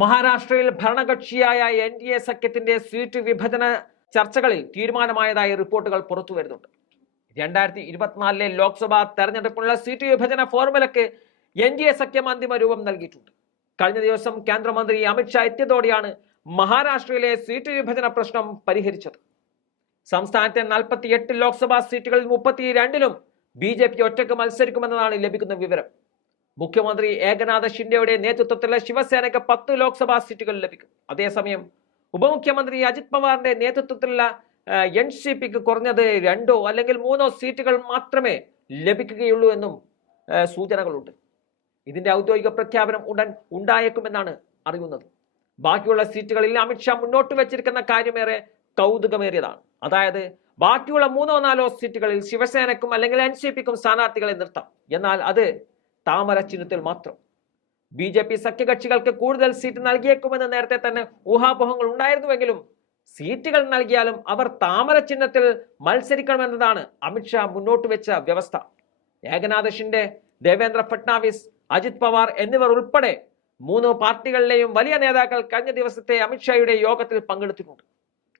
മഹാരാഷ്ട്രയിൽ ഭരണകക്ഷിയായ NDA സഖ്യത്തിന്റെ സീറ്റ് വിഭജന ചർച്ചകളിൽ തീരുമാനമായതായി റിപ്പോർട്ടുകൾ പുറത്തുവരുന്നുണ്ട്. 2024 ലോക്സഭാ തെരഞ്ഞെടുപ്പിനുള്ള സീറ്റ് വിഭജന ഫോർമുലയ്ക്ക് NDA സഖ്യം അന്തിമ രൂപം നൽകിയിട്ടുണ്ട്. കഴിഞ്ഞ ദിവസം കേന്ദ്രമന്ത്രി അമിത്ഷാ എത്തിയതോടെയാണ് മഹാരാഷ്ട്രയിലെ സീറ്റ് വിഭജന പ്രശ്നം പരിഹരിച്ചത്. സംസ്ഥാനത്തെ 48 ലോക്സഭാ സീറ്റുകളിൽ 32ലും BJP ഒറ്റയ്ക്ക് മത്സരിക്കുമെന്നതാണ് ലഭിക്കുന്ന വിവരം. മുഖ്യമന്ത്രി ഏകനാഥ് ഷിൻഡെയുടെ നേതൃത്വത്തിലുള്ള ശിവസേനയ്ക്ക് 10 ലോക്സഭാ സീറ്റുകൾ ലഭിക്കും. അതേസമയം ഉപമുഖ്യമന്ത്രി അജിത് പവാറിന്റെ നേതൃത്വത്തിലുള്ള NCPക്ക് കുറഞ്ഞത് 2 അല്ലെങ്കിൽ 3 സീറ്റുകൾ മാത്രമേ ലഭിക്കുകയുള്ളൂ എന്നും സൂചനകളുണ്ട്. ഇതിന്റെ ഔദ്യോഗിക പ്രഖ്യാപനം ഉടൻ ഉണ്ടായേക്കുമെന്നാണ് അറിയുന്നത്. ബാക്കിയുള്ള സീറ്റുകളിൽ അമിത്ഷാ മുന്നോട്ട് വെച്ചിരിക്കുന്ന കാര്യമേറെ കൗതുകമേറിയതാണ്. അതായത് ബാക്കിയുള്ള 3-4 സീറ്റുകളിൽ ശിവസേനക്കും അല്ലെങ്കിൽ NCPക്കും സ്ഥാനാർത്ഥികളെ നിർത്താം. എന്നാൽ അത് താമര ചിഹ്നത്തിൽ മാത്രം. BJP സഖ്യകക്ഷികൾക്ക് കൂടുതൽ സീറ്റ് നൽകിയേക്കുമെന്ന് നേരത്തെ തന്നെ ഊഹാപോഹങ്ങൾ ഉണ്ടായിരുന്നുവെങ്കിലും സീറ്റുകൾ നൽകിയാലും അവർ താമര ചിഹ്നത്തിൽ മത്സരിക്കണമെന്നതാണ് അമിത്ഷാ മുന്നോട്ട് വെച്ച വ്യവസ്ഥ. ഏകനാഥ് ഷിൻഡെ, ദേവേന്ദ്ര ഫട്നാവിസ്, അജിത് പവാർ എന്നിവർ ഉൾപ്പെടെ 3 പാർട്ടികളിലെയും വലിയ നേതാക്കൾ കഴിഞ്ഞ ദിവസത്തെ അമിത്ഷായുടെ യോഗത്തിൽ പങ്കെടുത്തിട്ടുണ്ട്.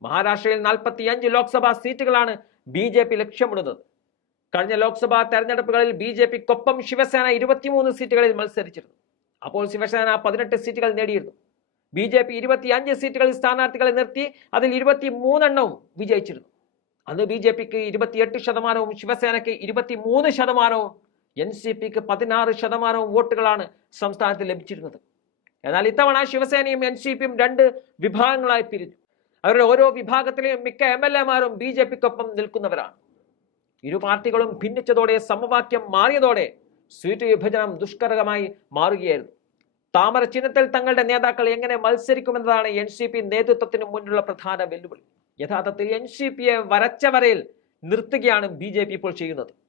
മഹാരാഷ്ട്രയിൽ 45 ലോക്സഭാ സീറ്റുകളാണ് BJP ലക്ഷ്യമിടുന്നത്. കഴിഞ്ഞ ലോക്സഭാ തെരഞ്ഞെടുപ്പുകളിൽ BJPക്കൊപ്പം ശിവസേന 23 സീറ്റുകളിൽ മത്സരിച്ചിരുന്നു. അപ്പോൾ ശിവസേന 18 സീറ്റുകൾ നേടിയിരുന്നു. BJP 25 സീറ്റുകളിൽ സ്ഥാനാർത്ഥികളെ നിർത്തി അതിൽ 23 എണ്ണവും വിജയിച്ചിരുന്നു. അന്ന് BJPക്ക് 28%, ശിവസേനയ്ക്ക് 23%, NCPക്ക് 16% വോട്ടുകളാണ് സംസ്ഥാനത്ത് ലഭിച്ചിരുന്നത്. എന്നാൽ ഇത്തവണ ശിവസേനയും NCPയും 2 വിഭാഗങ്ങളായി പിരിഞ്ഞു. അവരുടെ ഓരോ വിഭാഗത്തിലെയും മിക്ക MLAമാരും BJPക്കൊപ്പം നിൽക്കുന്നവരാണ്. ഇരു പാർട്ടികളും ഭിന്നിച്ചതോടെ സമവാക്യം മാറിയതോടെ സീറ്റ് വിഭജനം ദുഷ്കരമായി മാറുകയായിരുന്നു. താമര ചിഹ്നത്തിൽ തങ്ങളുടെ നേതാക്കൾ എങ്ങനെ മത്സരിക്കുമെന്നതാണ് NCP നേതൃത്വത്തിന് മുന്നിലുള്ള പ്രധാന വെല്ലുവിളി. യഥാർത്ഥത്തിൽ NCPയെ വരച്ച വരയിൽ നിർത്തുകയാണ് BJP ഇപ്പോൾ ചെയ്യുന്നത്.